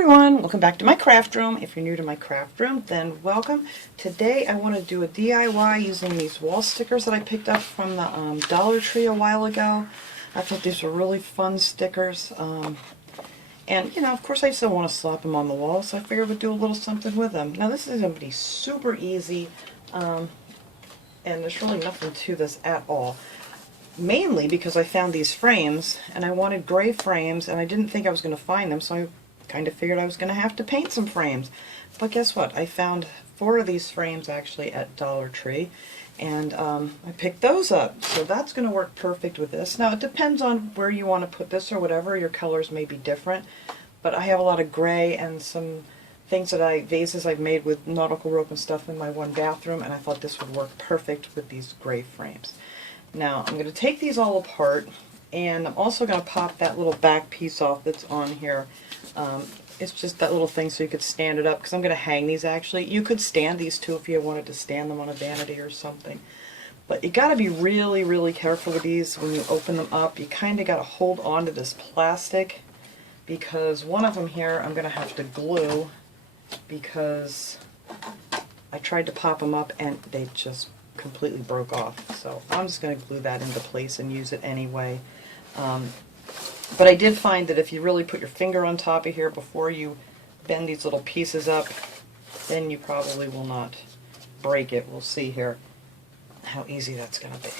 everyone, welcome back to my craft room. If you're new to my craft room, then welcome. Today I want to do a DIY using these wall stickers that I picked up from the Dollar Tree a while ago. I thought these were really fun stickers. And, you know, of course I still want to slap them on the wall, so I figured I would do a little something with them. Now this is going to be super easy, and there's really nothing to this at all. Mainly because I found these frames, and I wanted gray frames, and I didn't think I was going to find them, so I kind of figured I was going to have to paint some frames. But guess what? I found 4 of these frames actually at Dollar Tree, and I picked those up. So that's going to work perfect with this. Now it depends on where you want to put this or whatever. Your colors may be different, but I have a lot of gray and some things that vases I've made with nautical rope and stuff in my one bathroom, and I thought this would work perfect with these gray frames. Now I'm going to take these all apart, and I'm also going to pop that little back piece off that's on here. It's just that little thing so you could stand it up, because I'm going to hang these actually. You could stand these too if you wanted to stand them on a vanity or something. But you got to be really, really careful with these when you open them up. You kind of got to hold on to this plastic, because one of them here I'm going to have to glue, because I tried to pop them up and they just completely broke off. So I'm just going to glue that into place and use it anyway. But I did find that if you really put your finger on top of here before you bend these little pieces up, then you probably will not break it. We'll see here how easy that's going to be.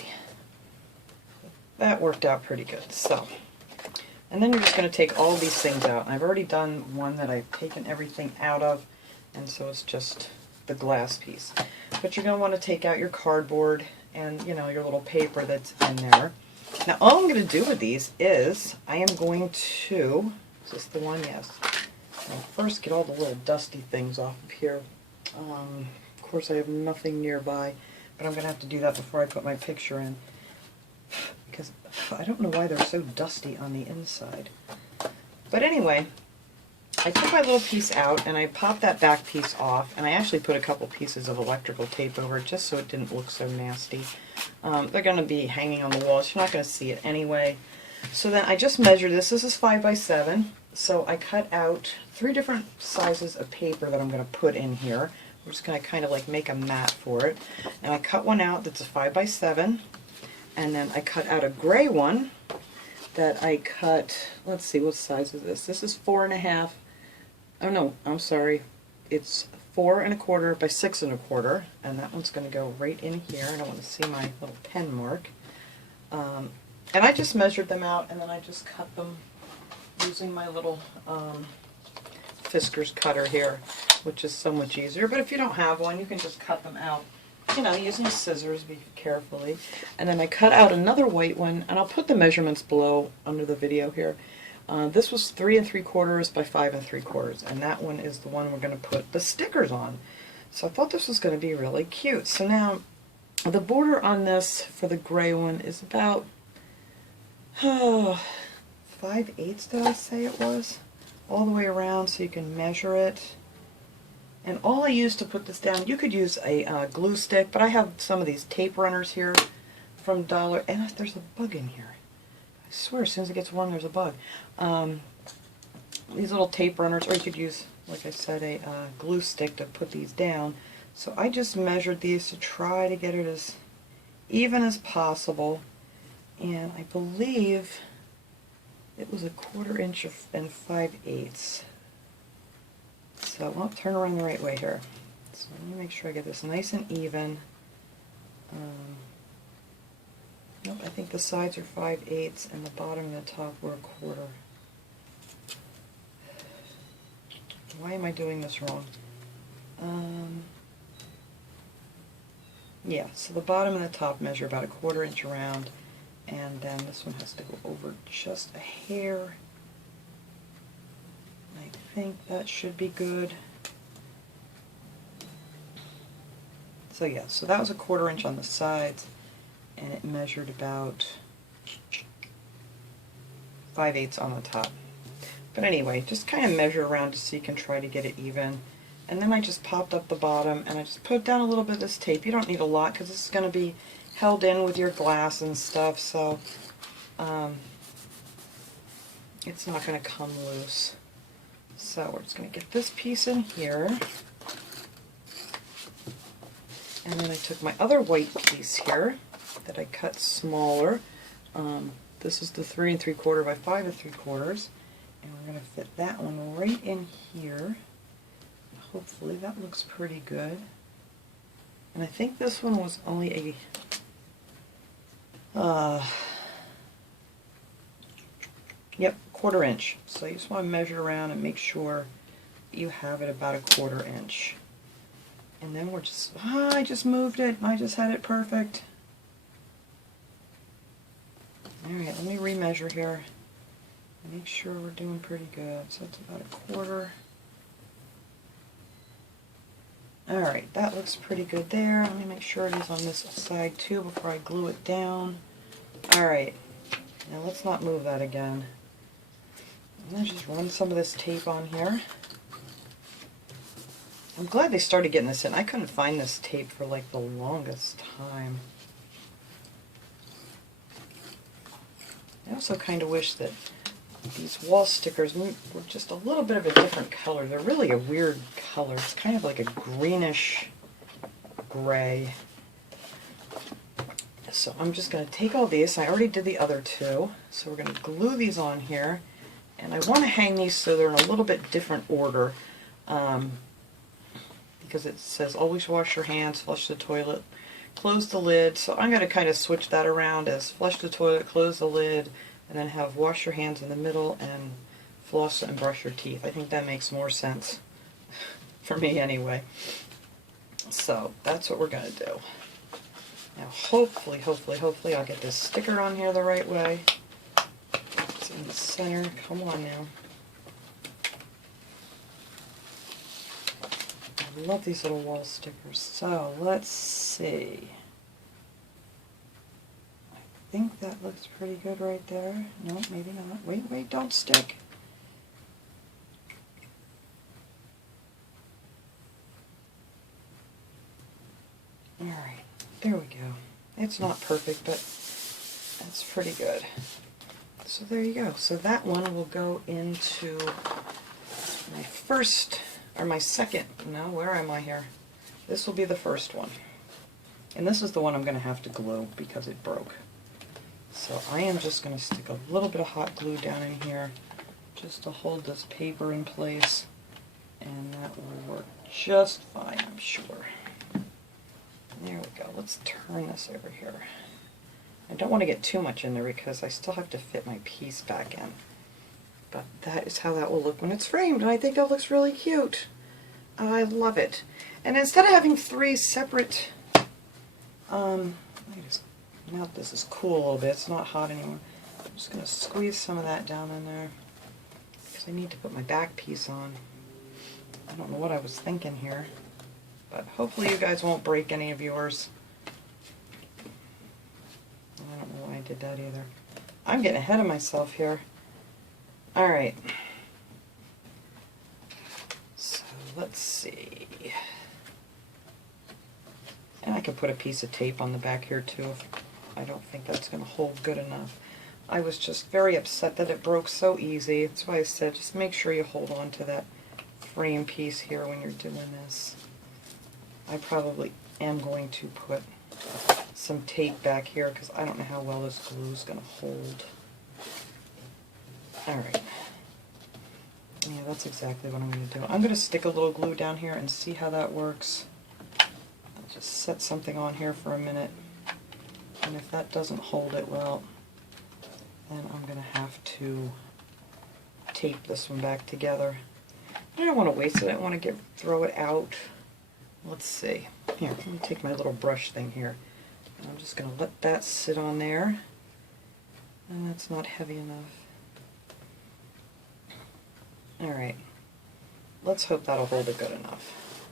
That worked out pretty good. So, and then you're just going to take all these things out. And I've already done one that I've taken everything out of, and so it's just the glass piece. But you're going to want to take out your cardboard and, you know, your little paper that's in there. Now all I'm going to do with these is I am going to, is this the one? Yes. I'll first get all the little dusty things off of here. Of course I have nothing nearby, but I'm going to have to do that before I put my picture in, because I don't know why they're so dusty on the inside. But anyway, I took my little piece out and I popped that back piece off, and I actually put a couple pieces of electrical tape over it just so it didn't look so nasty. They're going to be hanging on the walls. You're not going to see it anyway. So then I just measured this. This is 5 by 7. So I cut out 3 different sizes of paper that I'm going to put in here. We're just going to kind of like make a mat for it. And I cut one out that's a 5 by 7. And then I cut out a gray one that I cut, let's see, what size is this? This is 4.5. Oh no, I'm sorry. It's 4 1/4 by 6 1/4, and that one's going to go right in here. I don't want to see my little pen mark. And I just measured them out, and then I just cut them using my little Fisker's cutter here, which is so much easier. But if you don't have one, you can just cut them out, you know, using scissors carefully. And then I cut out another white one, and I'll put the measurements below under the video here. This was 3 3/4 by 5 3/4, and that one is the one we're going to put the stickers on. So I thought this was going to be really cute. So now, the border on this for the gray one is about 5/8, did I say it was? All the way around, so you can measure it. And all I used to put this down, you could use a glue stick, but I have some of these tape runners here from Dollar, and there's a bug in here. I swear, as soon as it gets warm, there's a bug. These little tape runners, or you could use, like I said, a glue stick to put these down. So I just measured these to try to get it as even as possible, and I believe it was 1/4 inch and 5/8. So I'll turn around the right way here. So let me make sure I get this nice and even. Nope, I think the sides are 5/8 and the bottom and the top were 1/4. Why am I doing this wrong? Yeah, so the bottom and the top measure about 1/4 inch around, and then this one has to go over just a hair. I think that should be good. So yeah, so that was 1/4 inch on the sides, and it measured about 5/8 on the top. But anyway, just kind of measure around to so you can try to get it even. And then I just popped up the bottom, and I just put down a little bit of this tape. You don't need a lot, because this is going to be held in with your glass and stuff, so it's not going to come loose. So we're just going to get this piece in here. And then I took my other white piece here that I cut smaller. This is the 3 3/4 by 5 3/4. And we're going to fit that one right in here. Hopefully that looks pretty good. And I think this one was only a, yep, 1/4 inch. So you just want to measure around and make sure you have it about a 1/4 inch. And then we're just, I just moved it. I just had it perfect. Alright, let me remeasure here. Make sure we're doing pretty good. So it's about a 1/4. Alright, that looks pretry good there. Let me make sure it is on this side too before I glue it down. Alright, now let's not move that again. I'm going to just run some of this tape on here. I'm glad they started getting this in. I couldn't find this tape for like the longest time. I also kind of wish that these wall stickers were just a little bit of a different color. They're really a weird color. It's kind of like a greenish gray. So I'm just going to take all these. I already did the other two. So we're going to glue these on here. And I want to hang these so they're in a little bit different order. Because it says always wash your hands, flush the toilet, close the lid. So I'm going to kind of switch that around as flush the toilet, close the lid, and then have wash your hands in the middle and floss and brush your teeth. I think that makes more sense for me anyway. So that's what we're going to do. Now hopefully I'll get this sticker on here the right way. It's in the center. Come on now. I love these little wall stickers. So let's see. I think that looks pretty good right there. No, maybe not. Wait, don't stick. Alright, there we go. It's not perfect, but that's pretty good. So there you go. So that one will go into my first, or my second, no, where am I here? This will be the first one. And this is the one I'm going to have to glue because it broke. So I am just going to stick a little bit of hot glue down in here just to hold this paper in place. And that will work just fine, I'm sure. There we go. Let's turn this over here. I don't want to get too much in there because I still have to fit my piece back in. But that is how that will look when it's framed, and I think that looks really cute. I love it. And instead of having 3 separate, now this is cool a little bit, it's not hot anymore. I'm just going to squeeze some of that down in there because I need to put my back piece on. I don't know what I was thinking here, but hopefully you guys won't break any of yours. I don't know why I did that either. I'm getting ahead of myself here. Alright, so let's see, and I could put a piece of tape on the back here too if I don't think that's going to hold good enough. I was just very upset that it broke so easy. That's why I said just make sure you hold on to that frame piece here when you're doing this. I probably am going to put some tape back here because I don't know how well this glue is going to hold. Alright. Yeah, that's exactly what I'm going to do. I'm going to stick a little glue down here and see how that works. I'll just set something on here for a minute. And if that doesn't hold it well, then I'm going to have to tape this one back together. I don't want to waste it. I don't want to throw it out. Let's see. Here, let me take my little brush thing here. And I'm just going to let that sit on there. And that's not heavy enough. Alright, let's hope that'll hold it good enough.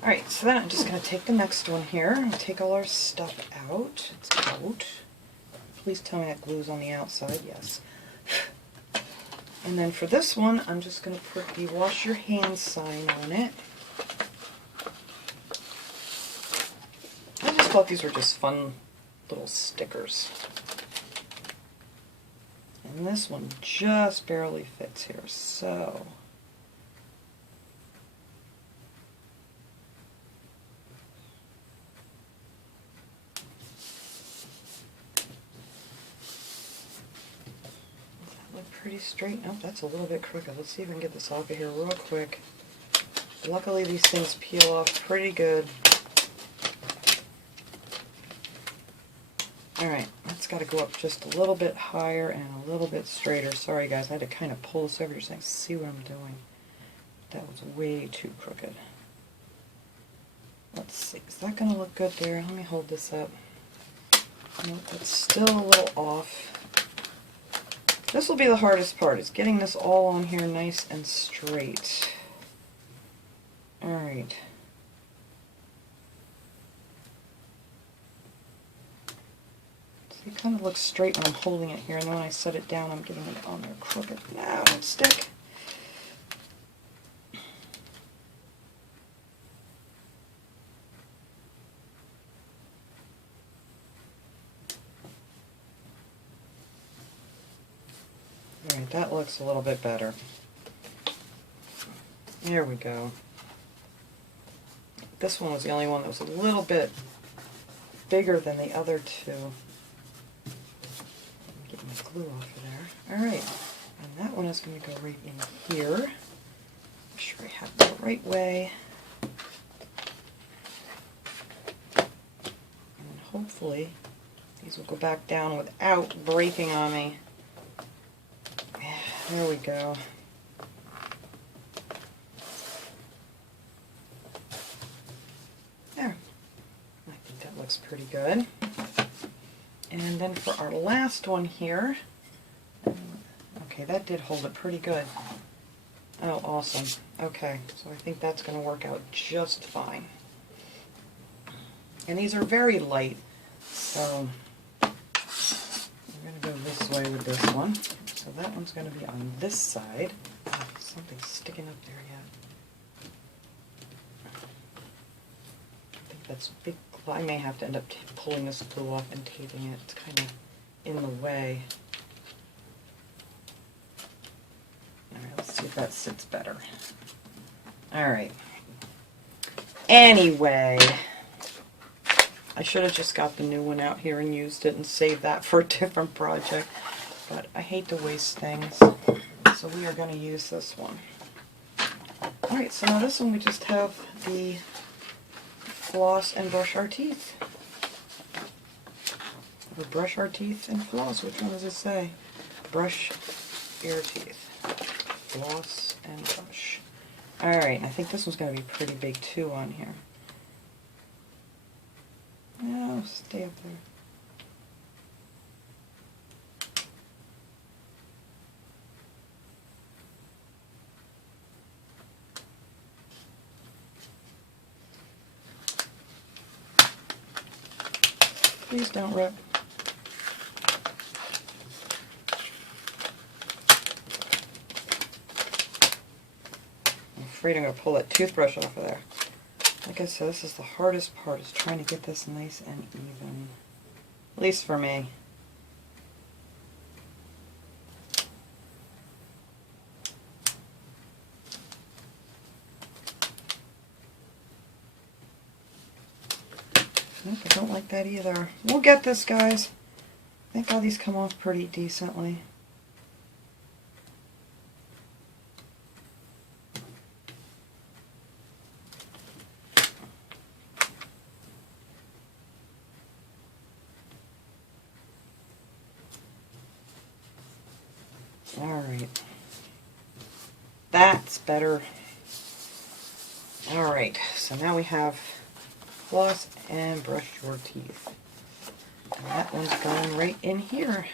Alright, so then I'm just going to take the next one here and take all our stuff out. It's out. Please tell me that glue's on the outside. Yes. And then for this one, I'm just going to put the wash your hands sign on it. I just thought these were just fun little stickers. And this one just barely fits here, so does that look pretty straight? Nope, that's a little bit crooked. Let's see if I can get this off of here real quick. Luckily these things peel off pretty good. Alright, that's got to go up just a little bit higher and a little bit straighter. Sorry guys, I had to kind of pull this over here so I can see what I'm doing. That was way too crooked. Let's see, is that going to look good there? Let me hold this up. Nope, it's still a little off. This will be the hardest part, is getting this all on here nice and straight. Alright. It kind of looks straight when I'm holding it here, and then when I set it down, I'm getting it on there crooked. Now don't stick. Alright, that looks a little bit better. There we go. This one was the only one that was a little bit bigger than the other two. Get my glue off of there. Alright, and that one is going to go right in here. Make sure I have it the right way. And hopefully these will go back down without breaking on me. There we go. There. I think that looks pretty good. And then for our last one here, okay, that did hold it pretty good. Oh, awesome. Okay, so I think that's going to work out just fine. And these are very light, so we're going to go this way with this one. So that one's going to be on this side. Oh, something's sticking up there yet. I think that's big. Well, I may have to end up pulling this glue off and taping it. It's kind of in the way. Alright, let's see if that sits better. Alright. Anyway, I should have just got the new one out here and used it and saved that for a different project. But I hate to waste things, so we are going to use this one. Alright, so now this one we just have the floss and brush our teeth. Or brush our teeth and floss, which one does it say? Brush your teeth. Floss and brush. Alright, I think this one's going to be pretty big too on here. No, stay up there. Please don't rip. I'm afraid I'm going to pull that toothbrush off of there. Like I said, this is the hardest part, is trying to get this nice and even. At least for me. Nope, I don't like that either. We'll get this, guys. I think all these come off pretty decently. Alright. That's better. Alright, so now we have floss and brush your teeth. And that one's going right in here.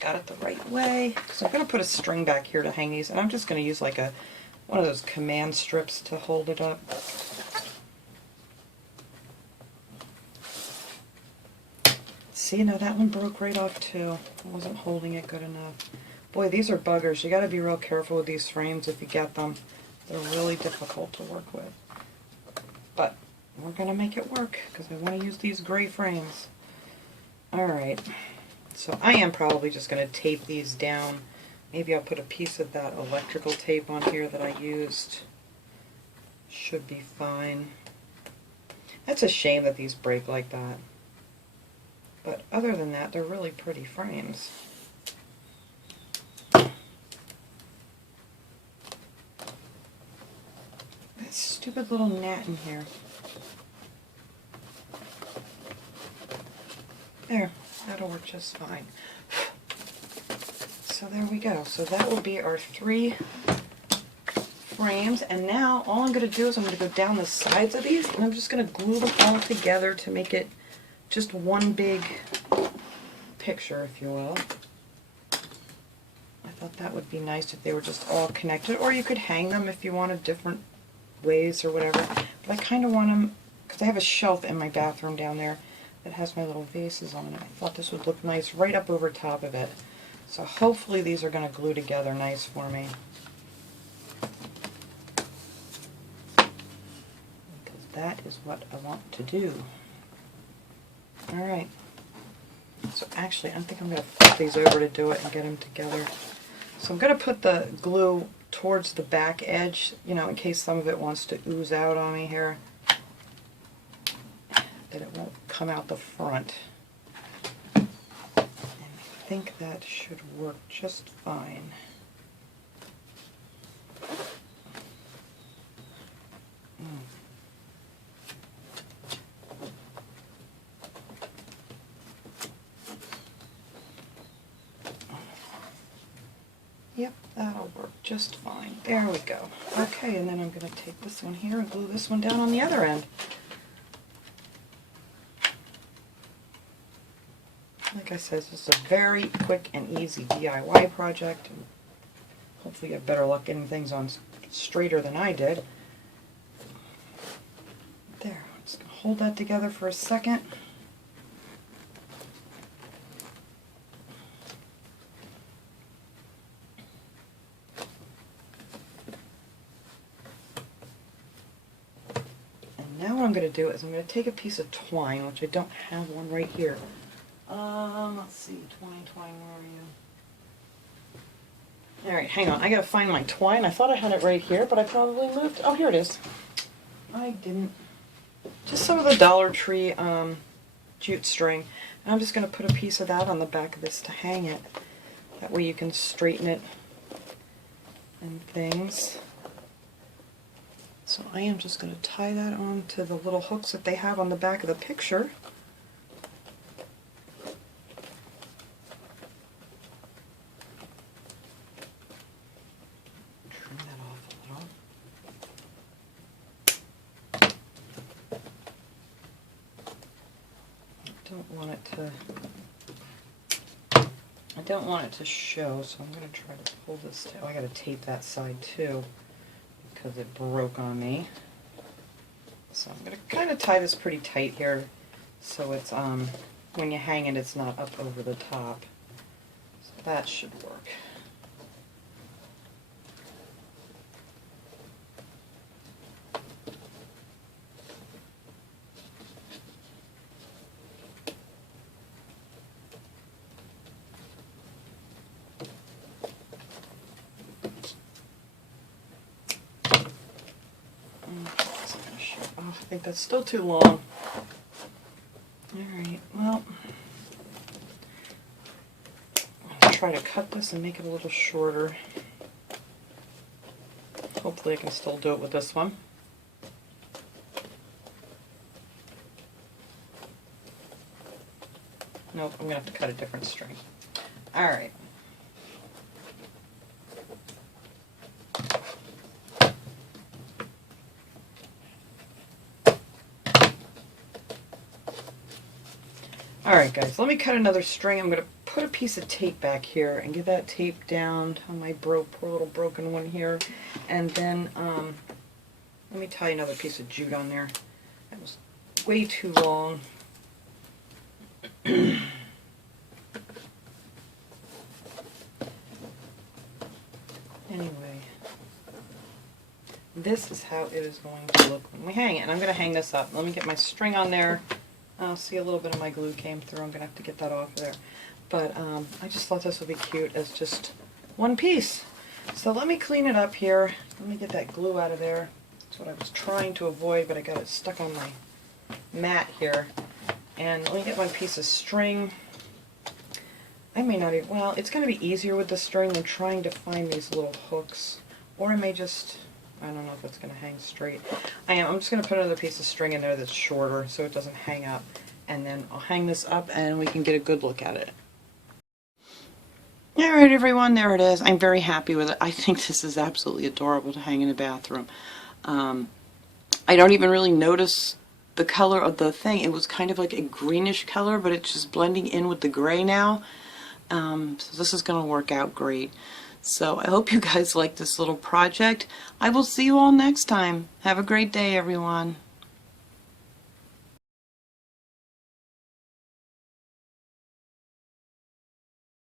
Got it the right way. So I'm going to put a string back here to hang these, and I'm just going to use like one of those command strips to hold it up. See, now that one broke right off too. I wasn't holding it good enough. Boy, these are buggers. You got to be real careful with these frames if you get them. They're really difficult to work with. But we're going to make it work because I want to use these gray frames. Alright, So I am probably just going to tape these down. Maybe I'll put a piece of that electrical tape on here that I used. Should be fine. That's a shame that these break like that. But other than that, they're really pretty frames. That stupid little gnat in here. There, that'll work just fine. So there we go. So that will be our 3 frames. And now all I'm going to do is I'm going to go down the sides of these and I'm just going to glue them all together to make it just one big picture, if you will. I thought that would be nice if they were just all connected, or you could hang them if you wanted different ways or whatever. But I kind of want them, because I have a shelf in my bathroom down there that has my little vases on it. I thought this would look nice right up over top of it. So hopefully these are going to glue together nice for me. Because that is what I want to do. Alright. So actually, I think I'm going to flip these over to do it and get them together. So I'm going to put the glue towards the back edge, you know, in case some of it wants to ooze out on me here, that it won't come out the front. And I think that should work just fine. Yep, that'll work just fine. There we go. Okay, and then I'm going to take this one here and glue this one down on the other end. Like I said, this is a very quick and easy DIY project. And hopefully you have better luck getting things on straighter than I did. There, I'm just going to hold that together for a second. Now what I'm going to do is I'm going to take a piece of twine, which I don't have one right here. Let's see, twine, where are you? Alright, hang on, I got to find my twine. I thought I had it right here, but I probably moved. Oh, here it is. I didn't. Just some of the Dollar Tree jute string. And I'm just going to put a piece of that on the back of this to hang it. That way you can straighten it and things. So I am just going to tie that on to the little hooks that they have on the back of the picture. Trim that off a little. I don't want it to show, so I'm going to try to pull this down. I got to tape that side too, because it broke on me. So I'm going to kind of tie this pretty tight here, so it's when you hang it, it's not up over the top. So that should work. I think that's still too long. Alright, well, I'll try to cut this and make it a little shorter. Hopefully I can still do it with this one. Nope, I'm going to have to cut a different string. Alright. Alright guys, let me cut another string. I'm going to put a piece of tape back here and get that tape down on my poor little broken one here. And then let me tie another piece of jute on there. That was way too long. Anyway, this is how it is going to look when we hang it. And I'm going to hang this up. Let me get my string on there. See, a little bit of my glue came through. I'm going to have to get that off there. but I just thought this would be cute as just one piece. So let me clean it up here. Let me get that glue out of there. That's what I was trying to avoid, but I got it stuck on my mat here. And let me get one piece of string. I may not even, well, it's going to be easier with the string than trying to find these little hooks. Or I may just, I don't know if it's going to hang straight. I'm just going to put another piece of string in there that's shorter so it doesn't hang up. And then I'll hang this up and we can get a good look at it. Alright everyone, there it is. I'm very happy with it. I think this is absolutely adorable to hang in a bathroom. I don't even really notice the color of the thing. It was kind of like a greenish color, but it's just blending in with the gray now. So this is going to work out great. So I hope you guys like this little project. I will see you all next time. Have a great day, everyone.